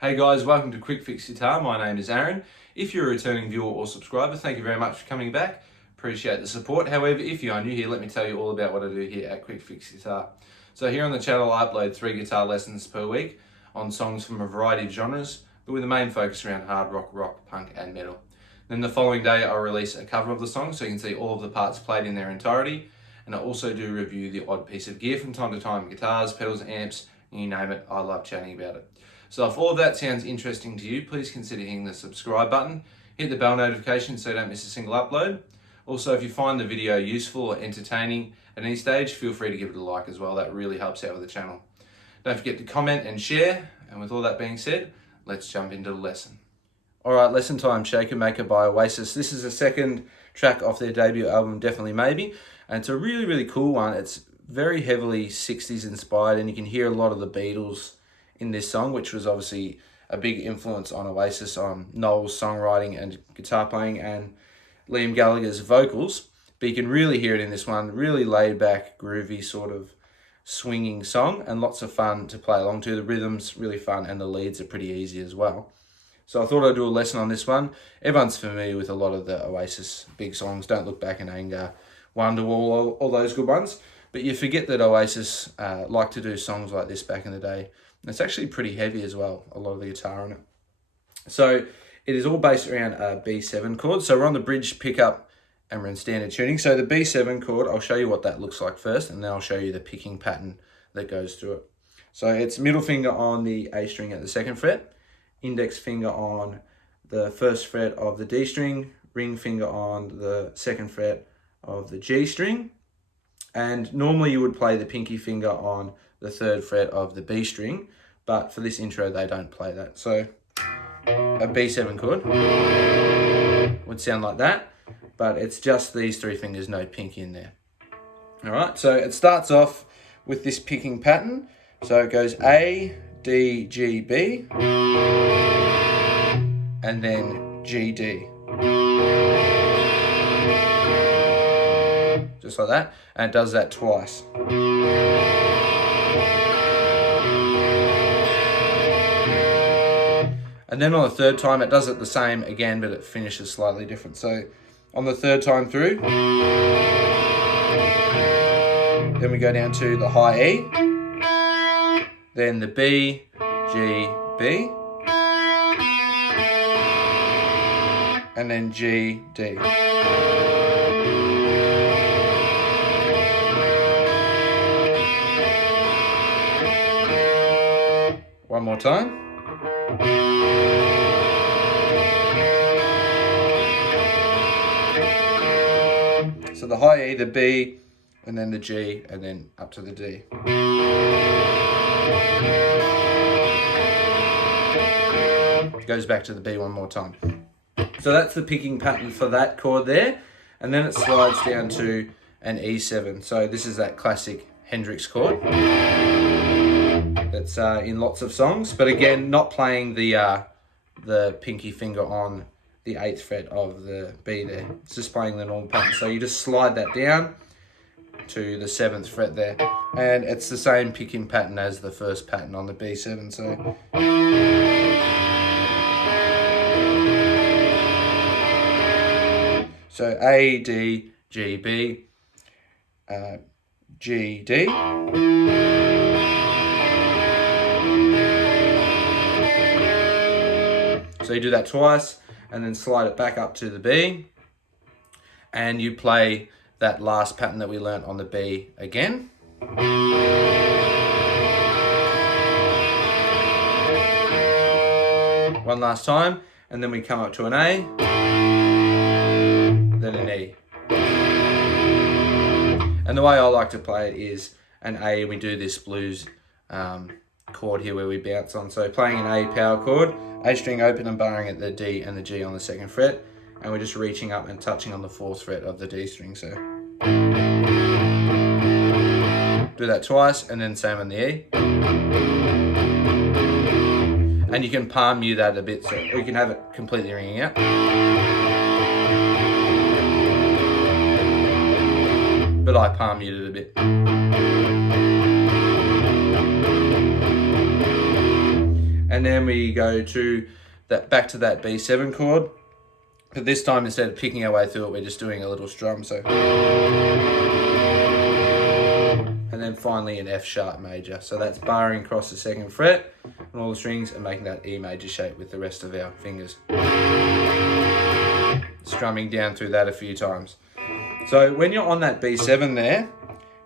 Hey guys, welcome to Quickfix Guitar. My name is Aaron. If you're a returning viewer or subscriber, thank you very much for coming back. Appreciate the support. However, if you are new here, let me tell you all about what I do here at Quickfix Guitar. So here on the channel, I upload 3 guitar lessons per week on songs from a variety of genres, but with the main focus around hard rock, rock, punk and metal. Then the following day, I'll release a cover of the song so you can see all of the parts played in their entirety. And I also do review the odd piece of gear from time to time, guitars, pedals, amps, you name it. I love chatting about it. So if all of that sounds interesting to you, please consider hitting the subscribe button, hit the bell notification so you don't miss a single upload. Also, if you find the video useful or entertaining at any stage, feel free to give it a like as well. That really helps out with the channel. Don't forget to comment and share. And with all that being said, let's jump into the lesson. All right, lesson time, Shakermaker by Oasis. This is the second track off their debut album, Definitely Maybe. And it's a really, really cool one. It's very heavily 60s inspired, and you can hear a lot of the Beatles in this song, which was obviously a big influence on Oasis, on Noel's songwriting and guitar playing and Liam Gallagher's vocals. But you can really hear it in this one, really laid back, groovy sort of swinging song, and lots of fun to play along to. The rhythm's really fun and the leads are pretty easy as well. So I thought I'd do a lesson on this one. Everyone's familiar with a lot of the Oasis big songs, Don't Look Back in Anger, Wonderwall, all those good ones. But you forget that Oasis liked to do songs like this back in the day. And it's actually pretty heavy as well, a lot of the guitar on it. So it is all based around a B7 chord. So we're on the bridge pickup and we're in standard tuning. So the B7 chord, I'll show you what that looks like first, and then I'll show you the picking pattern that goes through it. So it's middle finger on the A string at the 2nd fret, index finger on the 1st fret of the D string, ring finger on the 2nd fret of the G string, and normally you would play the pinky finger on the 3rd fret of the B string, but for this intro they don't play that. So a B7 chord would sound like that, but it's just these 3 fingers, no pinky in there. All right, so it starts off with this picking pattern. So it goes A, D, G, B, and then G, D. Just like that, and it does that twice. And then on the 3rd time, it does it the same again, but it finishes slightly different. So on the 3rd time through, then we go down to the high E, then the B, G, B, and then G, D. One more time. So the high E, the B, and then the G, and then up to the D. It goes back to the B one more time. So that's the picking pattern for that chord there. And then it slides down to an E7. So this is that classic Hendrix chord that's in lots of songs. But again, not playing the pinky finger on the 8th fret of the B there. It's just playing the normal pattern. So you just slide that down to the 7th fret there. And it's the same picking pattern as the first pattern on the B7. So A, D, G, B, G, D. So you do that twice and then slide it back up to the B, and you play that last pattern that we learnt on the B again. One last time, and then we come up to an A, then an E. And the way I like to play it is an A, and we do this blues chord here where we bounce on. So playing an A power chord, A string open and barring at the D and the G on the 2nd fret, and we're just reaching up and touching on the 4th fret of the D string. So do that twice, and then same on the E. And you can palm mute that a bit, so you can have it completely ringing out. But I palm muted it a bit. And then we go to that, back to that B7 chord. But this time, instead of picking our way through it, we're just doing a little strum. So, and then finally an F sharp major. So that's barring across the 2nd fret and all the strings and making that E major shape with the rest of our fingers. Strumming down through that a few times. So when you're on that B7 there,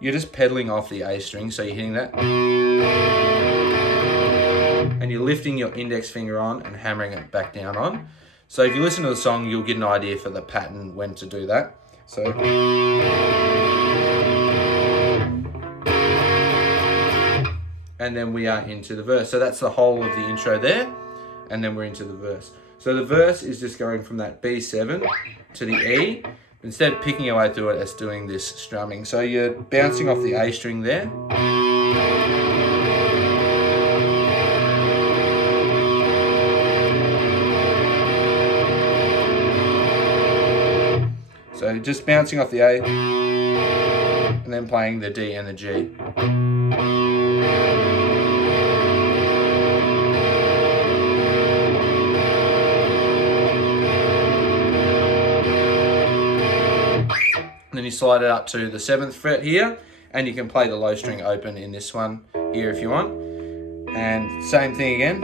you're just pedaling off the A string, so you're hitting that. And you're lifting your index finger on and hammering it back down on. So if you listen to the song, you'll get an idea for the pattern when to do that. So. And then we are into the verse. So that's the whole of the intro there. And then we're into the verse. So the verse is just going from that B7 to the E. Instead of picking your way through it, it's doing this strumming. So you're bouncing off the A string there. So just bouncing off the A and then playing the D and the G. And then you slide it up to the 7th fret here, and you can play the low string open in this one here if you want. And same thing again.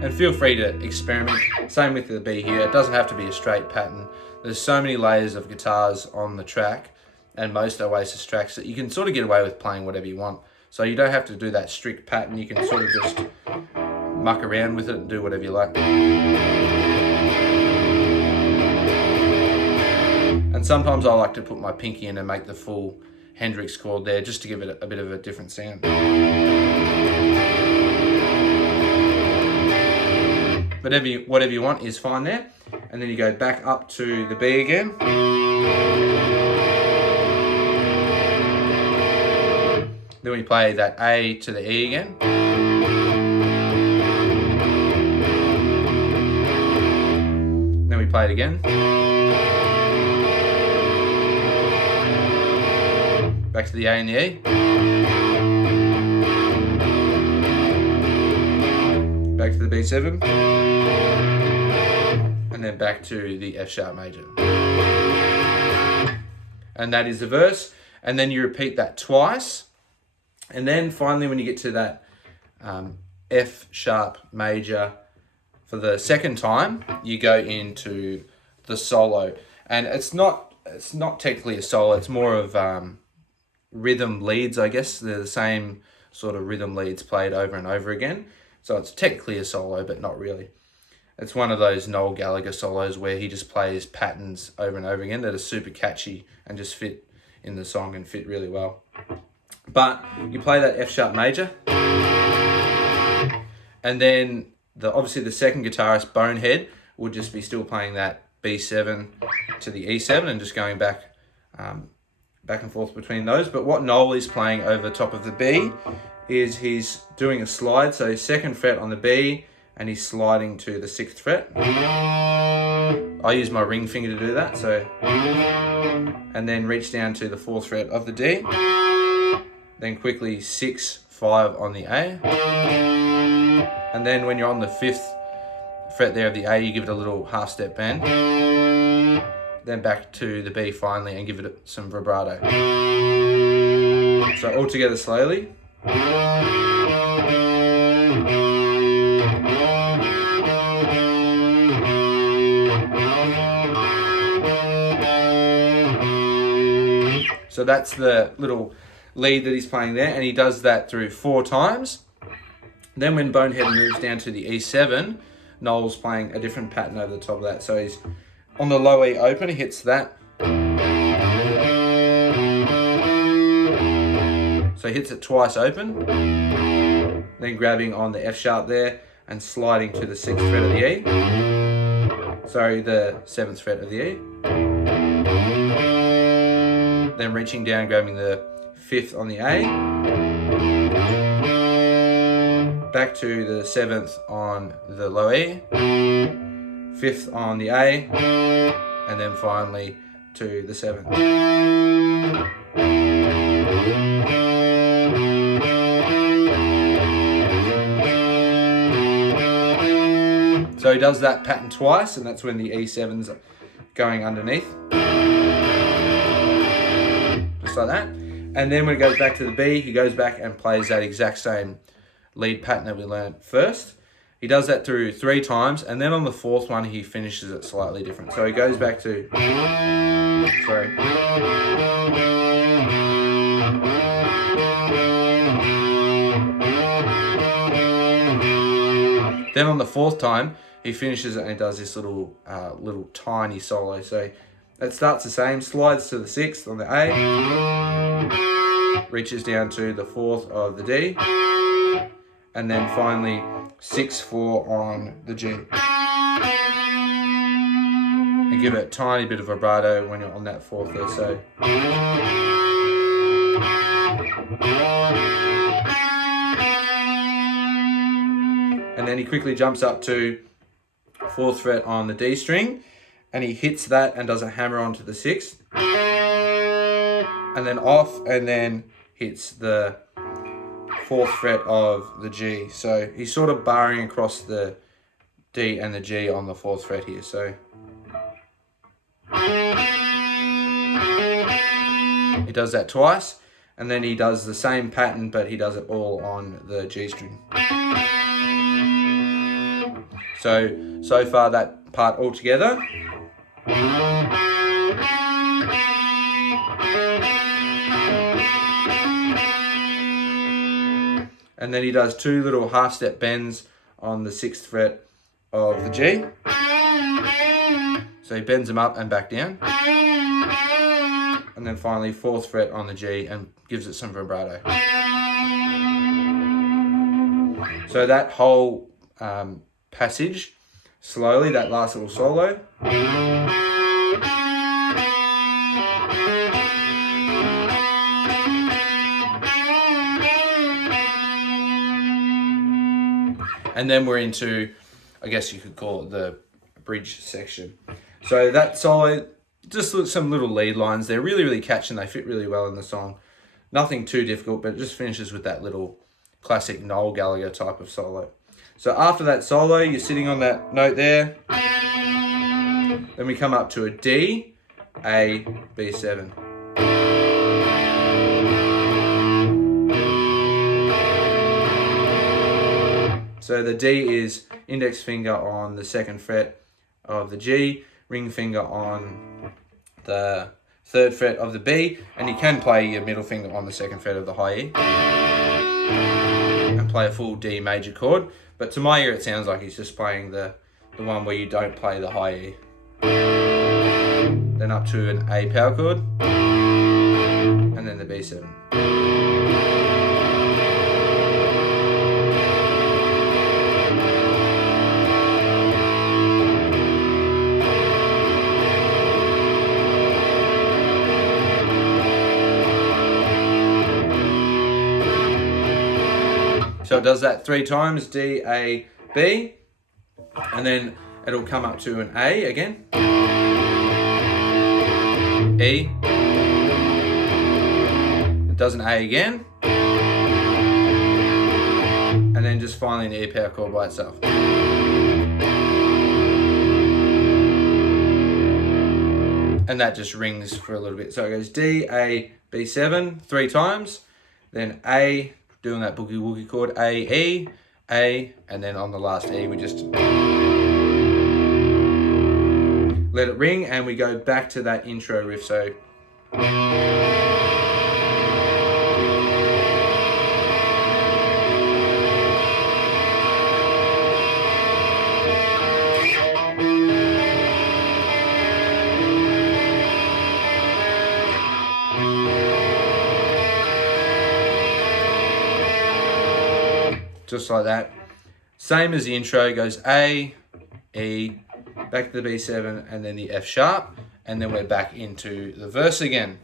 And feel free to experiment. Same with the B here. It doesn't have to be a straight pattern. There's so many layers of guitars on the track and most Oasis tracks that you can sort of get away with playing whatever you want. So you don't have to do that strict pattern. You can sort of just muck around with it and do whatever you like. And sometimes I like to put my pinky in and make the full Hendrix chord there just to give it a bit of a different sound. Whatever you want is fine there. And then you go back up to the B again. Then we play that A to the E again. Then we play it again. Back to the A and the E. Back to the B7. And then back to the F sharp major. And that is the verse. And then you repeat that twice. And then finally when you get to that F sharp major for the 2nd time, you go into the solo. And it's not technically a solo, it's more of rhythm leads, I guess. They're the same sort of rhythm leads played over and over again. So it's technically a solo, but not really. It's one of those Noel Gallagher solos where he just plays patterns over and over again that are super catchy and just fit in the song and fit really well. But you play that F sharp major, and then obviously the 2nd guitarist, Bonehead, would just be still playing that B7 to the E7 and just going back and forth between those. But what Noel is playing over top of the B is he's doing a slide, so 2nd fret on the B, and he's sliding to the 6th fret. I use my ring finger to do that, so, and then reach down to the 4th fret of the D, then quickly 6, 5 on the A, and then when you're on the 5th fret there of the A, you give it a little half step bend, then back to the B finally and give it some vibrato. So all together slowly. So that's the little lead that he's playing there, and he does that through 4 times. Then when Bonehead moves down to the E7, Noel's playing a different pattern over the top of that. So he's on the low E open, he hits that. So he hits it twice open, then grabbing on the F sharp there and sliding to the 6th fret of the E. Sorry, the 7th fret of the E. Then reaching down, grabbing the 5th on the A. Back to the 7th on the low E. 5th on the A. And then finally to the 7th. So he does that pattern twice, and that's when the E7's going underneath. Just like that. And then when it goes back to the B, he goes back and plays that exact same lead pattern that we learned first. He does that through 3 times, and then on the 4th one, he finishes it slightly different. So he goes back to, sorry. Then on the 4th time, he finishes it and he does this little tiny solo. So it starts the same, slides to the 6th on the A, reaches down to the 4th of the D, and then finally 6/4 on the G. And give it a tiny bit of vibrato when you're on that 4th there. So. And then he quickly jumps up to 4th fret on the D string, and he hits that and does a hammer onto the 6th, and then off, and then hits the 4th fret of the G. So he's sort of barring across the D and the G on the 4th fret here. So he does that twice, and then he does the same pattern, but he does it all on the G string. So far that part all together. And then he does 2 little half-step bends on the 6th fret of the G. So he bends them up and back down. And then finally 4th fret on the G and gives it some vibrato. So that whole passage, slowly, that last little solo. And then we're into, I guess you could call it the bridge section. So that solo, just some little lead lines. They're really, really catchy and they fit really well in the song. Nothing too difficult, but it just finishes with that little classic Noel Gallagher type of solo. So after that solo, you're sitting on that note there. Then we come up to a D, A, B7. So the D is index finger on the 2nd fret of the G, ring finger on the 3rd fret of the B, and you can play your middle finger on the 2nd fret of the high E and play a full D major chord. But to my ear, it sounds like he's just playing the one where you don't play the high E. Then up to an A power chord, and then the B7. So it does that 3 times, D, A, B, and then it'll come up to an A again, E, it does an A again, and then just finally an E power chord by itself. And that just rings for a little bit. So it goes D, A, B7 3 times, then A, doing that boogie woogie chord, A, E, A, and then on the last E we just let it ring and we go back to that intro riff. So just like that. Same as the intro, goes A, E, back to the B7, and then the F sharp, and then we're back into the verse again.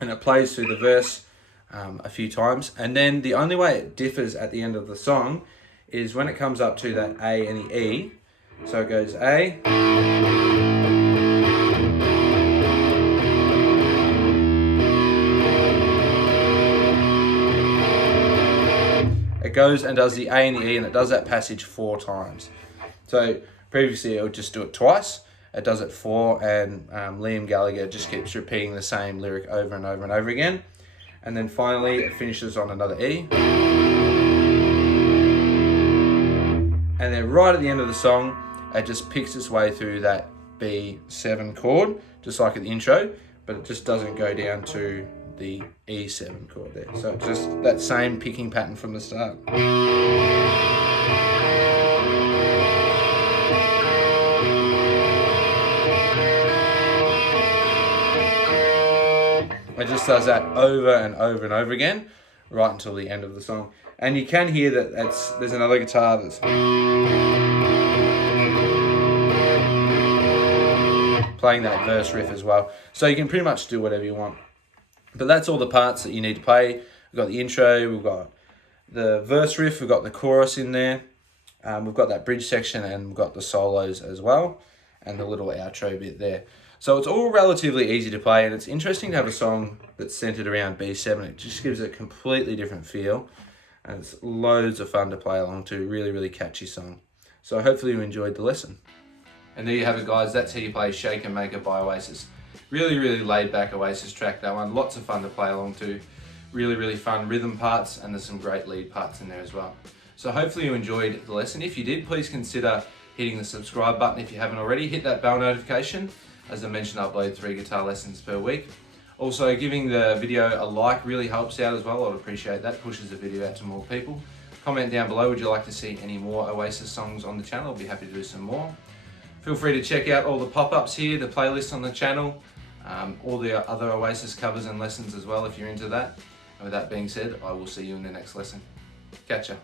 And it plays through the verse a few times. And then the only way it differs at the end of the song is when it comes up to that A and the E. So it goes A, it goes and does the A and the E, and it does that passage 4 times. So previously it would just do it twice. It does it 4, and Liam Gallagher just keeps repeating the same lyric over and over and over again. And then finally it finishes on another E. And then right at the end of the song, it just picks its way through that B7 chord, just like at the intro, but it just doesn't go down to the E7 chord there. So it's just that same picking pattern from the start. It just does that over and over and over again, right until the end of the song. And you can hear that there's another guitar that's playing that verse riff as well. So you can pretty much do whatever you want. But that's all the parts that you need to play. We've got the intro, we've got the verse riff, we've got the chorus in there, we've got that bridge section, and we've got the solos as well, and the little outro bit there. So it's all relatively easy to play, and it's interesting to have a song that's centered around B7. It just gives it a completely different feel, and it's loads of fun to play along to. Really, really catchy song. So hopefully you enjoyed the lesson. And there you have it, guys. That's how you play Shakermaker by Oasis. Really, really laid back Oasis track, that one. Lots of fun to play along to. Really, really fun rhythm parts, and there's some great lead parts in there as well. So hopefully you enjoyed the lesson. If you did, please consider hitting the subscribe button if you haven't already. Hit that bell notification. As I mentioned, I upload 3 guitar lessons per week. Also, giving the video a like really helps out as well. I'd appreciate that. Pushes the video out to more people. Comment down below, would you like to see any more Oasis songs on the channel? I'll be happy to do some more. Feel free to check out all the pop-ups here, the playlist on the channel, all the other Oasis covers and lessons as well if you're into that. And with that being said, I will see you in the next lesson. Catch ya.